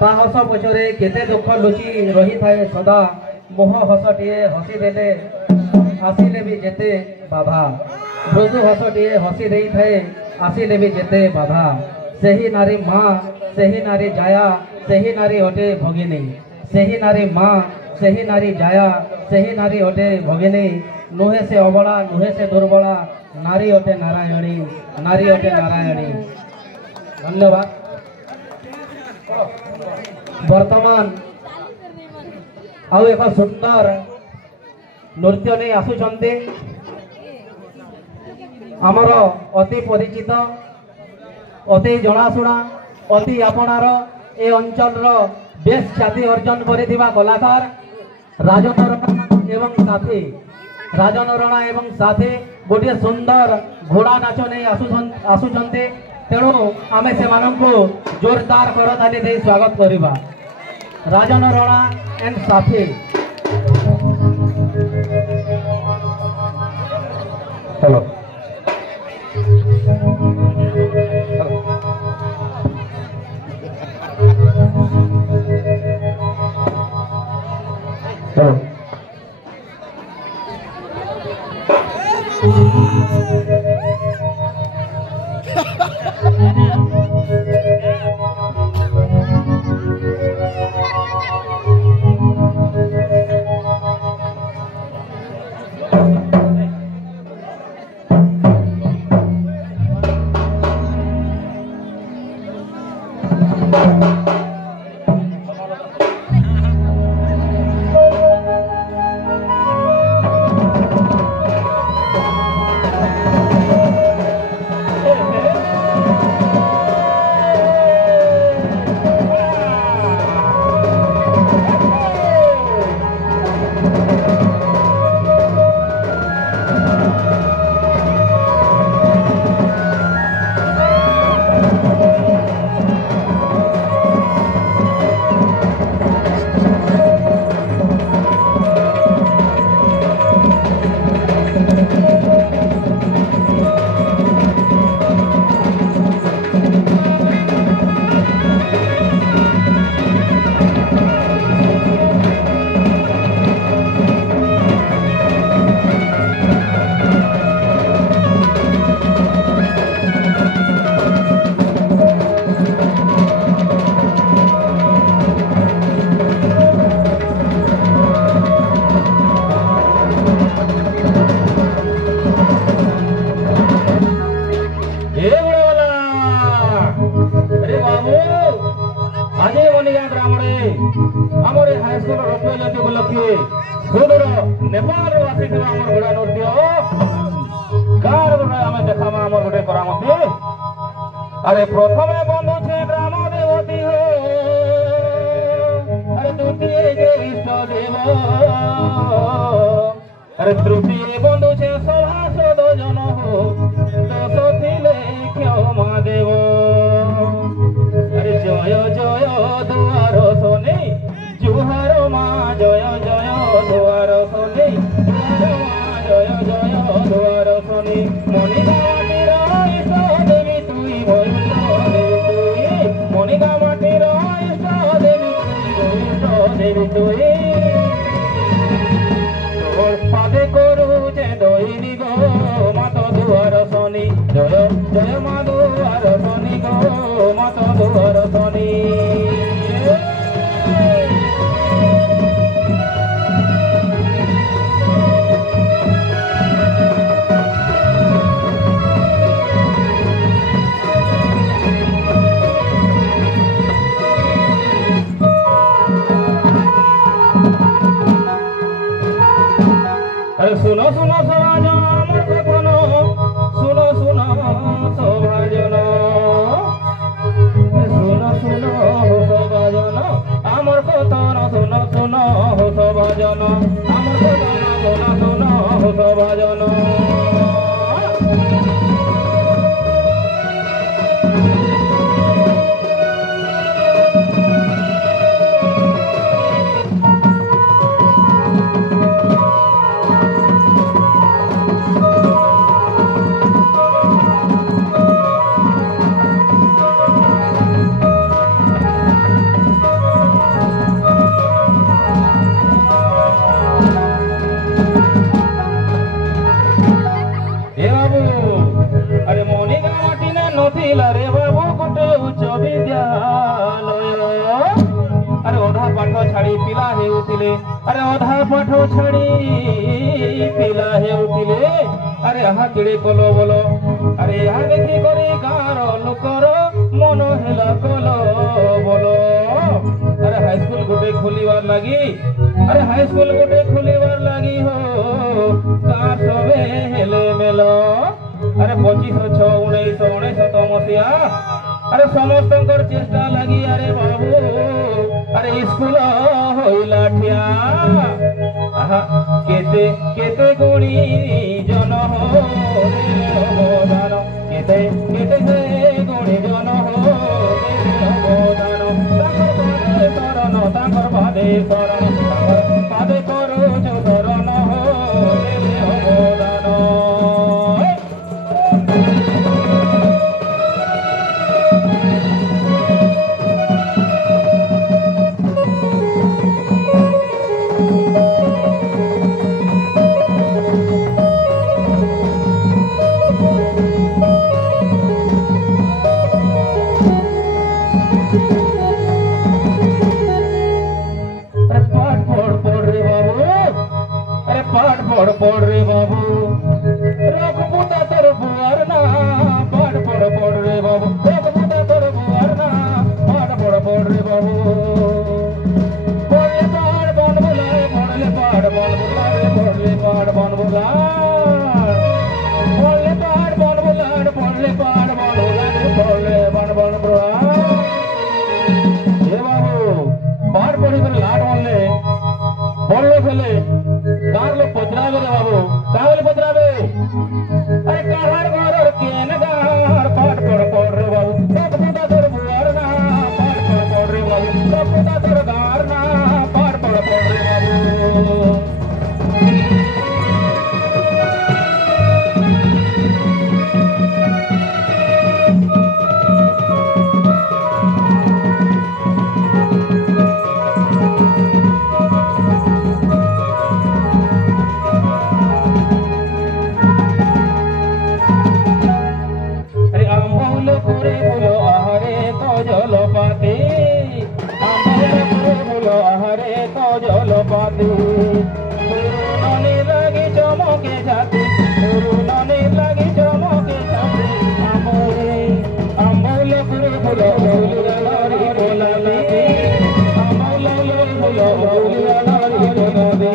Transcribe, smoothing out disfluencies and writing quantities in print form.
ता हस पछरे केते दुख लुचि रही थाए सदा मोह हसटिए हसी देले आसिले भी जेते बाधा मृदु हसटिए हसी देई थाए आसिले भी जेते बाधा सेही नारी माँ सेही नारी जाया सेही नारी हटे भगिनी सेही नारी माँ सेही नारी जाया सेही नारी हटे भगिनी नुहे से अबला नुहे से दुर्बला नारी हटे नारायणी नारी हटे नारायणी। धन्यवाद। वर्तमान आउ एक सुंदर नृत्य नहीं आसुचंती आमर अति परिचित अति जनाशुना अति आपणार ए अंचल बेस ख्याति अर्जन करिथिबा कलाकार राजन रणा एवं साथी राजन रणा एवं साथी गोटे सुंदर घोड़ा नाच नहीं आसुचंती तेणु आमे सेमानंकु जोरदार करताली दे स्वागत करिबा। राजन रणा एंड साथी। हेलो हेलो अरे प्रथम बंधु छे ग्राम देवती हो अरे द्वितीय जे इष्ट देव अरे तृतीय बंधु छे सभासद जन हो दश थिले क्षमा देव अरे जय जय दुआर सोनी जुहार माँ जय जय दुआर सोनी जय जय दुआर सोनी मणि मणिका माटीर इष्ट देवी तुई तोर पादे करू जे दय पिला हेउतिले अरे अधा पाठ छाड़ी पिला हेउतिले अरे आहा किड़े कलो बोलो अरे यहाँ देखी करे गाँर लोकर मन हेला कलो बोलो अरे हाई स्कूल गोटे खोलिबार लगी अरे हाई स्कूल गोटे खोलिबार लगी हो गाँ सबे हेले मेलो अरे 2506 मसीहा अरे समस्त चेष्टा लगी अरे बाबू अरे स्कूल होइला ठिया केते केते गुणी जन हो अवदान केते केते गुणी जन हो अवदान तांकर पादे शरण पादे करो जो शरण हो अवदान पढ़ रे बाबू रख पुता तोर बुआर ना पढ़ रे बाबू रख पुता तोर बुआर ना पढ़ रे बाबू पढ़ले पढ़ बन बुलाए पढ़ले पढ़ बन बुलाए पढ़ले पढ़ बन बुलाए पढ़ले पढ़ बन बुलाए पढ़ले पढ़ बन बुलाए पढ़ले बन बुलाए ए बाबू पढ़ पढ़ी कर लाड बनले पढ़ले फेले गाँव लोग पचरावे रे बाबू कावले पचरावे अरे कहार घर केन गार पाठ पढ़ रे बाबू सब पुता तोर बुआर ना पाठ पढ़ रे बाबू सब पुता तोर गार ना पाठ पढ़ रे बाबू जलपाती ननी लगी चमके जाती ननी लगी चमके जाती अमूल फूल फूल लरी बोलाली अमूल फूल फूल लरी बोलाली